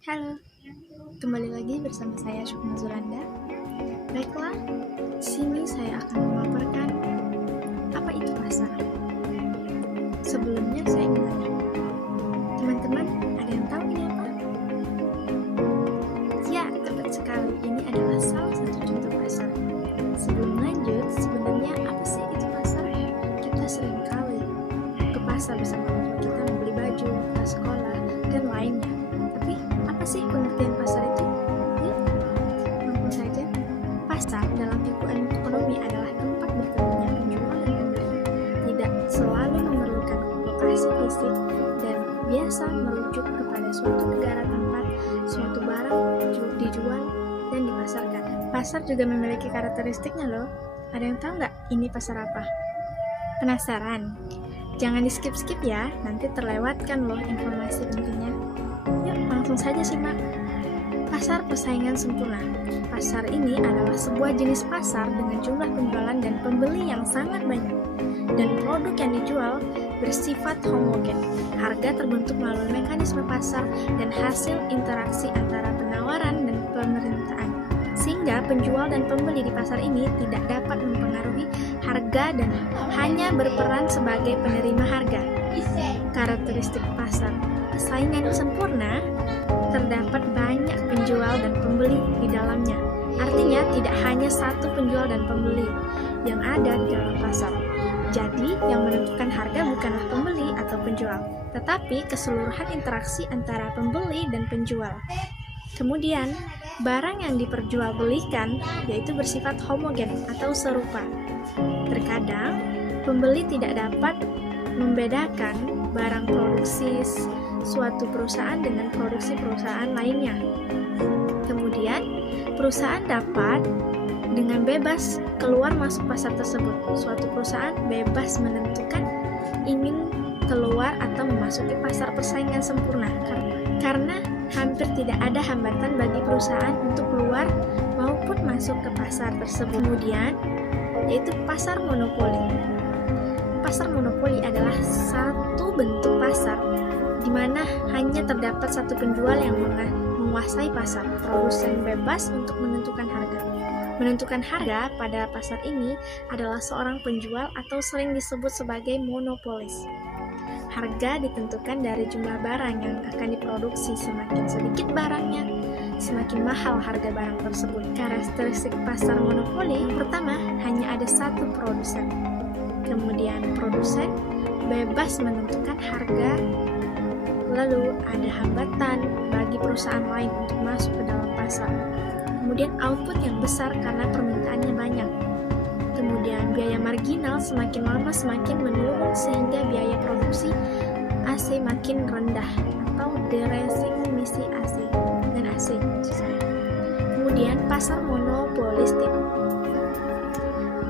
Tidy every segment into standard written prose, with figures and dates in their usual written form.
Halo, kembali lagi bersama saya Syukma Zulanda. Baiklah, di sini saya akan memaparkan apa itu pasar. Sebelumnya saya ingin tanya, teman-teman ada yang tahu ini apa? Ya, tepat sekali, ini adalah salah satu contoh pasar. Sebelum lanjut, sebenarnya apa sih itu pasar? Kita sering kali ke pasar bersama orang tua kita membeli baju, tas sekolah, dan lainnya. Tapi apa sih pengertian pasar itu? Ya, langsung saja. Pasar dalam ilmu ekonomi adalah tempat bertemunya penjual dan pembeli. Tidak selalu memerlukan lokasi fisik dan biasa merujuk kepada suatu negara tempat suatu barang dijual dan dipasarkan. Pasar juga memiliki karakteristiknya loh. Ada yang tahu nggak ini pasar apa? Penasaran? Jangan di skip-skip ya, nanti terlewatkan loh informasi pentingnya. Yuk langsung saja simak. Pasar persaingan sempurna. Pasar ini adalah sebuah jenis pasar dengan jumlah penjualan dan pembeli yang sangat banyak, dan produk yang dijual bersifat homogen. Harga terbentuk melalui mekanisme pasar dan hasil interaksi antara penawaran dan permintaan, sehingga penjual dan pembeli di pasar ini tidak dapat mempengaruhi harga dan hanya berperan sebagai penerima harga. Karakteristik pasar persaingan sempurna, terdapat banyak penjual dan pembeli di dalamnya. Artinya tidak hanya satu penjual dan pembeli yang ada di dalam pasar. Jadi yang menentukan harga bukanlah pembeli atau penjual, tetapi keseluruhan interaksi antara pembeli dan penjual. Kemudian, barang yang diperjualbelikan yaitu bersifat homogen atau serupa. Terkadang, pembeli tidak dapat membedakan barang produksi suatu perusahaan dengan produksi perusahaan lainnya. Kemudian, perusahaan dapat dengan bebas keluar masuk pasar tersebut. Suatu perusahaan bebas menentukan ingin keluar atau memasuki pasar persaingan sempurna karena hampir tidak ada hambatan bagi perusahaan untuk keluar maupun masuk ke pasar tersebut. Kemudian, yaitu pasar monopoli. Pasar monopoli adalah satu bentuk pasar di mana hanya terdapat satu penjual yang menguasai pasar. Produsen bebas untuk menentukan harga. Menentukan harga pada pasar ini adalah seorang penjual atau sering disebut sebagai monopolis. Harga ditentukan dari jumlah barang yang akan diproduksi. Semakin sedikit barangnya, semakin mahal harga barang tersebut. Karakteristik pasar monopoli pertama, hanya ada satu produsen. Kemudian produsen bebas menentukan harga. Lalu ada hambatan bagi perusahaan lain untuk masuk ke dalam pasar. Kemudian output yang besar karena permintaannya banyak. Kemudian biaya marginal semakin lama semakin menurun sehingga biaya produksi AC makin rendah atau deresinc misi AC dan AC. Kemudian pasar monopolistik.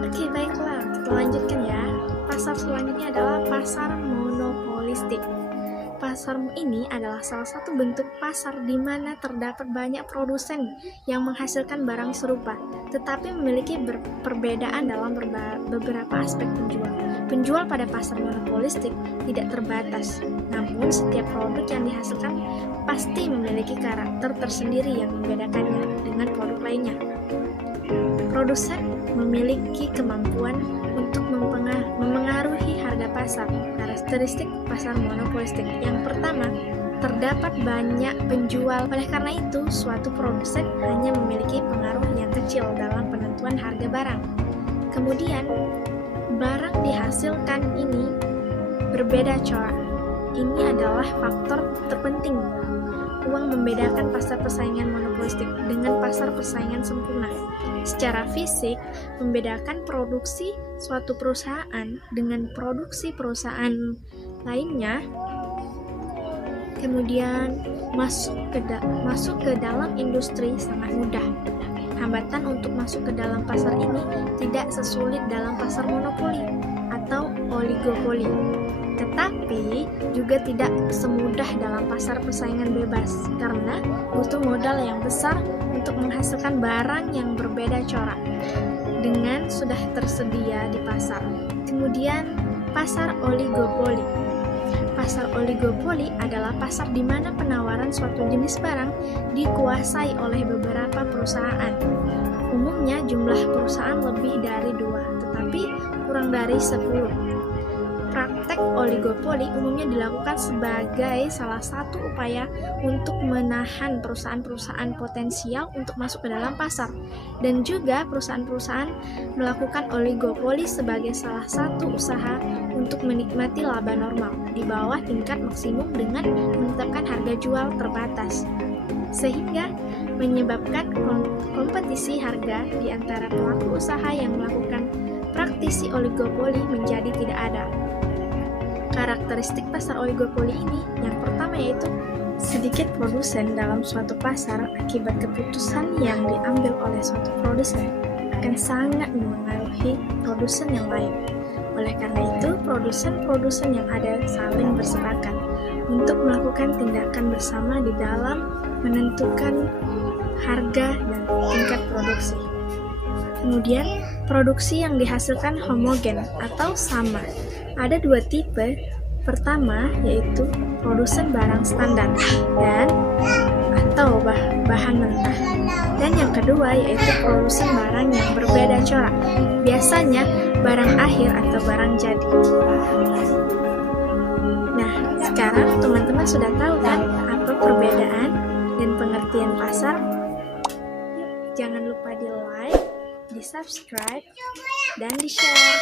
Oke, baiklah, kita lanjutkan ya. Pasar selanjutnya adalah pasar monopolistik. Pasar ini adalah salah satu bentuk pasar di mana terdapat banyak produsen yang menghasilkan barang serupa, tetapi memiliki perbedaan dalam beberapa aspek penjual. Penjual pada pasar monopolistik tidak terbatas, namun setiap produk yang dihasilkan pasti memiliki karakter tersendiri yang membedakannya dengan produk lainnya. Produsen memiliki kemampuan untuk memengaruhi harga pasar. Karakteristik pasar monopolistik. Yang pertama, terdapat banyak penjual. Oleh karena itu, suatu produsen hanya memiliki pengaruh yang kecil dalam penentuan harga barang. Kemudian, barang dihasilkan ini berbeda corak. Ini adalah faktor terpenting. Uang membedakan pasar persaingan monopolistik dengan pasar persaingan sempurna. Secara fisik, membedakan produksi suatu perusahaan dengan produksi perusahaan lainnya, kemudian masuk ke dalam industri sangat mudah. Hambatan untuk masuk ke dalam pasar ini tidak sesulit dalam pasar monopoli atau oligopoli, tetapi juga tidak semudah dalam pasar persaingan bebas karena butuh modal yang besar untuk menghasilkan barang yang berbeda corak dengan sudah tersedia di pasar. Kemudian pasar oligopoli. Pasar oligopoli adalah pasar di mana penawaran suatu jenis barang dikuasai oleh beberapa perusahaan. Umumnya jumlah perusahaan lebih dari 2, tetapi kurang dari 10. Praktek oligopoli umumnya dilakukan sebagai salah satu upaya untuk menahan perusahaan-perusahaan potensial untuk masuk ke dalam pasar, dan juga perusahaan-perusahaan melakukan oligopoli sebagai salah satu usaha untuk menikmati laba normal di bawah tingkat maksimum dengan menetapkan harga jual terbatas, sehingga menyebabkan kompetisi harga di antara pelaku usaha yang melakukan praktisi oligopoli menjadi tidak ada. Karakteristik pasar oligopoli ini yang pertama yaitu sedikit produsen dalam suatu pasar akibat keputusan yang diambil oleh suatu produsen akan sangat memengaruhi produsen yang lain. Oleh karena itu, produsen-produsen yang ada saling bersepakat untuk melakukan tindakan bersama di dalam menentukan harga dan tingkat produksi. Kemudian, produksi yang dihasilkan homogen atau sama. Ada 2 tipe. Pertama yaitu produsen barang standar dan atau bahan mentah. Dan yang kedua yaitu produsen barang yang berbeda corak. Biasanya barang akhir atau barang jadi. Nah, sekarang teman-teman sudah tahu kan apa perbedaan dan pengertian pasar? Jangan lupa di like, di subscribe, dan di share.